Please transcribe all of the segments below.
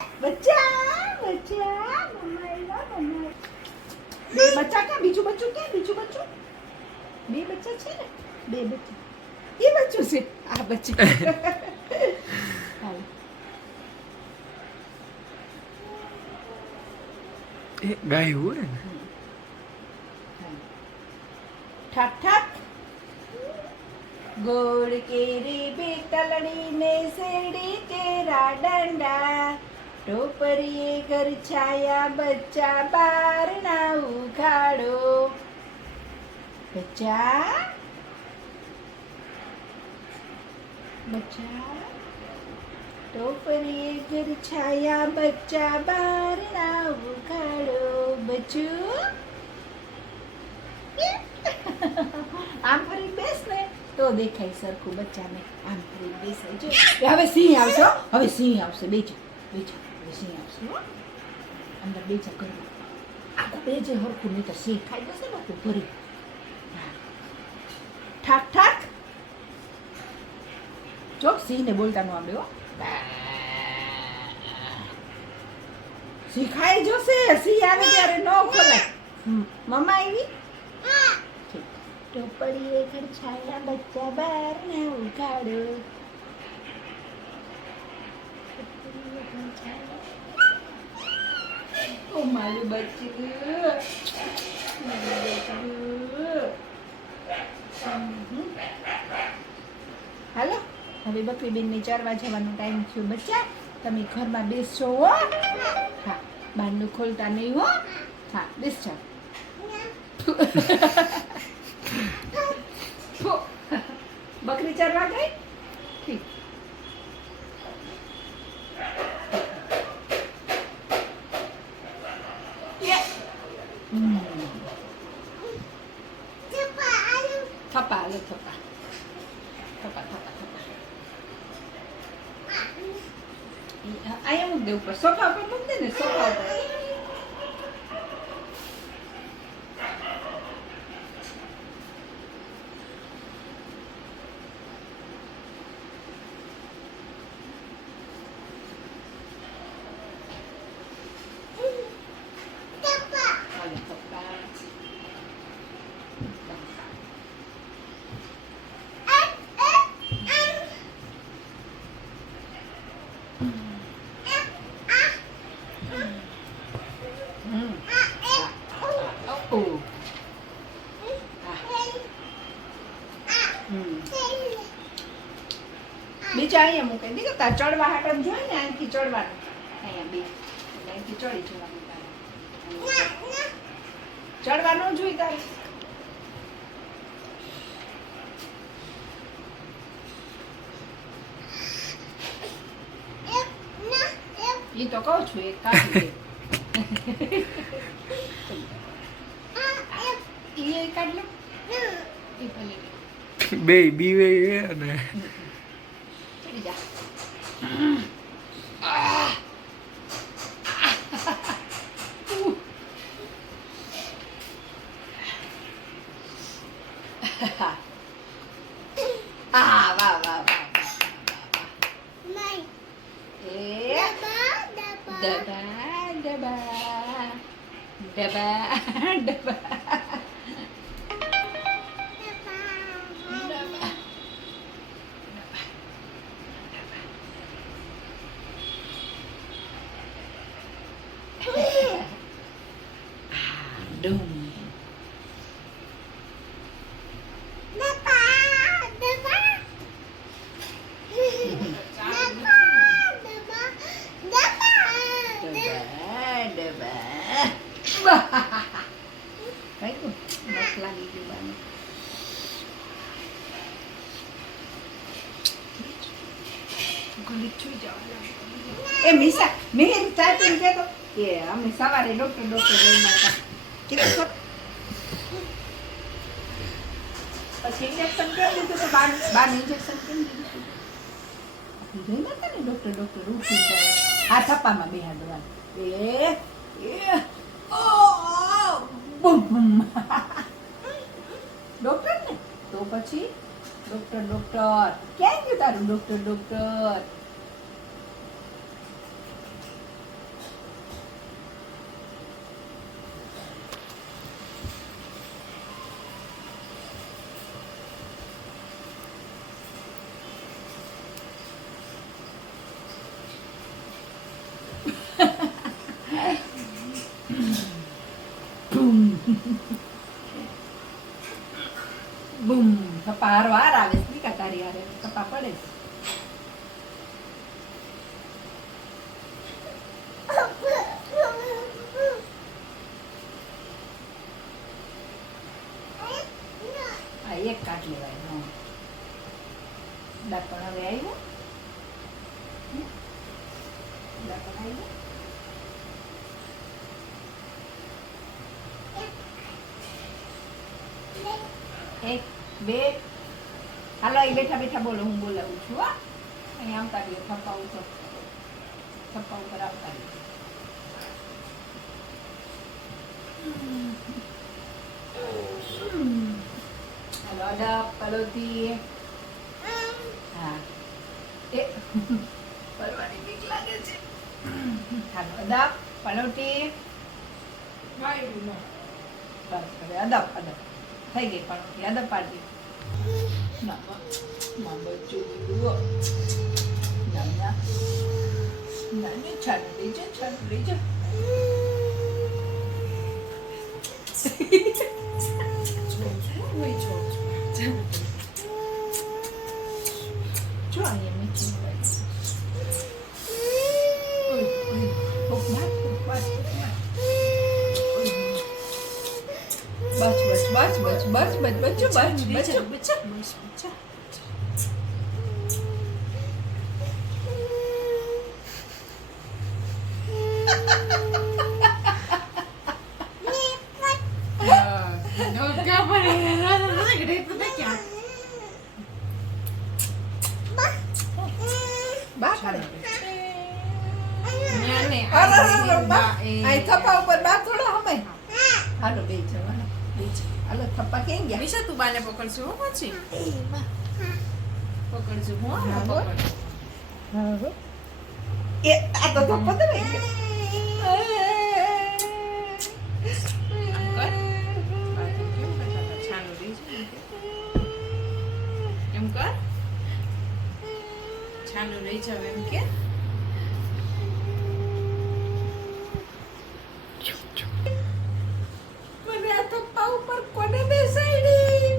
બચ્ચા બચ્ચા મમ્મા મમ્મા બે બચ્ચા ક્યાં બીજું બચ્ચું બે બચ્ચા છે ને બે બચ્ચા એ બચ્ચું છે આ બચ્ચું હાલ એ ગાય હોય ને ઠાક ઠાક ગોળ કેરી બેતલડી ને શેરડી કેરા દંડા ટોપરીએ ઘર છાયા બચ્ચા બાર ના ઉખાડો બચ્ચા બચ્ચા ટોપરીએ ઘર છાયા બચ્ચા બાર ના ઉખાડો બચ્ચું આમ ફરી બેસ ને તો દેખાય સરખું બચ્ચાને આમ ફરી બેસાય જો હવે સિંહ આવશે હો. હવે સિંહ આવશે બેજા હવે સિંહ આવશે હો. અંદર બેજા કરવા આખું બેજે હરખું નહીં તો સિંહ ખાઈ જશે ને આખું ભરી હા. ઠાક ઠાક જો સિંહને બોલતા નું આવડે હો સિંહ ખાઈ જશે સિંહ આવે ત્યારે ન ખોલાય મમ્મા આવી ટોપડીએ ઘર છાયા બચ્ચા બાર ના ઉગાડો ઓ મારું બચ્ચું હાલો હવે બકરી બેન ને ચરવા જવાનો ટાઈમ થયો બચ્ચા તમે ઘરમાં બેસશો હો હા બારનું ખોલતા નહીં હો હા બેસજો બકરી ચરવા ગઈ ઠીક થપ્પા હાલો થપ્પા થપ્પા થપ્પા થપ્પા અહીંયા મૂક દે ઉપર સોફા ઉપર મૂક દે ને સોફા ઉપર બીજા અહીંયા મૂકે દીકરો તાર ચડવા હાટમ જોઈ ને અહીંથી ચડવાનું અહીંયા બે એટલે અહીંથી ચડી જવાનું તારે ચડવા ન જોઈ તારે એ તો કહું છું એક કાઢી દે એ કાઢ લો એ ભલે બે બીવે ને ચડી જા વાહ વાહ વાહ વાહ ડબા ડબા ડબા ડબા Dum. એ મીસા મેં ચાચી કહેતો કે અમે સવારે ડોક્ટર રેમાં હતા કીધું ખરું પછી ઇન્જેક્શન કેમ દીધું તો બાર ઇન્જેક્શન કેમ દીધું જોઈ નતા ને ડોક્ટર ઉઠી જાય આ થપ્પામાં બેહાડવાનું ડોક્ટર ને તો પછી ડોક્ટર ક્યાં ગયું તારું ડોક્ટર થપ્પા હારો હાર આવે સ્ત્રીકા તારી હારે થપ્પા પડે છે. આ એક કાટ લેવાય હા દાંત પણ હવે આવ્યો દાંત પણ આવ્યો એક બે હાલો અહીં બેઠા બેઠા બોલો હું બોલાવું છું હા અહીં આવતા રહ્યો થપ્પા ઉપર આવતા રહ્યો હાલો અડપ પલોતી હા એ પડવાની બીક લાગે છે હાલો અડપ પલોટી બસ હવે અડપ થઈ ગઈ પણ યાદ પાડવી ના બચ્ચું ના છાડી દેજો જો અહીંયા મીઠી બસ થપ્પા ઉપર બા થોડો હમે હાલો બે જવાના હાલો થપ્પા કેમ ગયા નિશા તું બાને પકડશું હો પછી પકડશું હો હા, હો. પકડ એ આ તો થપ્પા તો લઈ ગયા એમ કર છાનું રહી જાવ એમ કે મને આ થપ્પા ઉપર કોને બેસાડી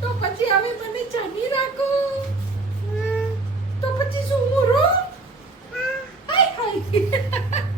તો પછી હવે મને જાની રાખો તો પછી શું હું રો હાય હાય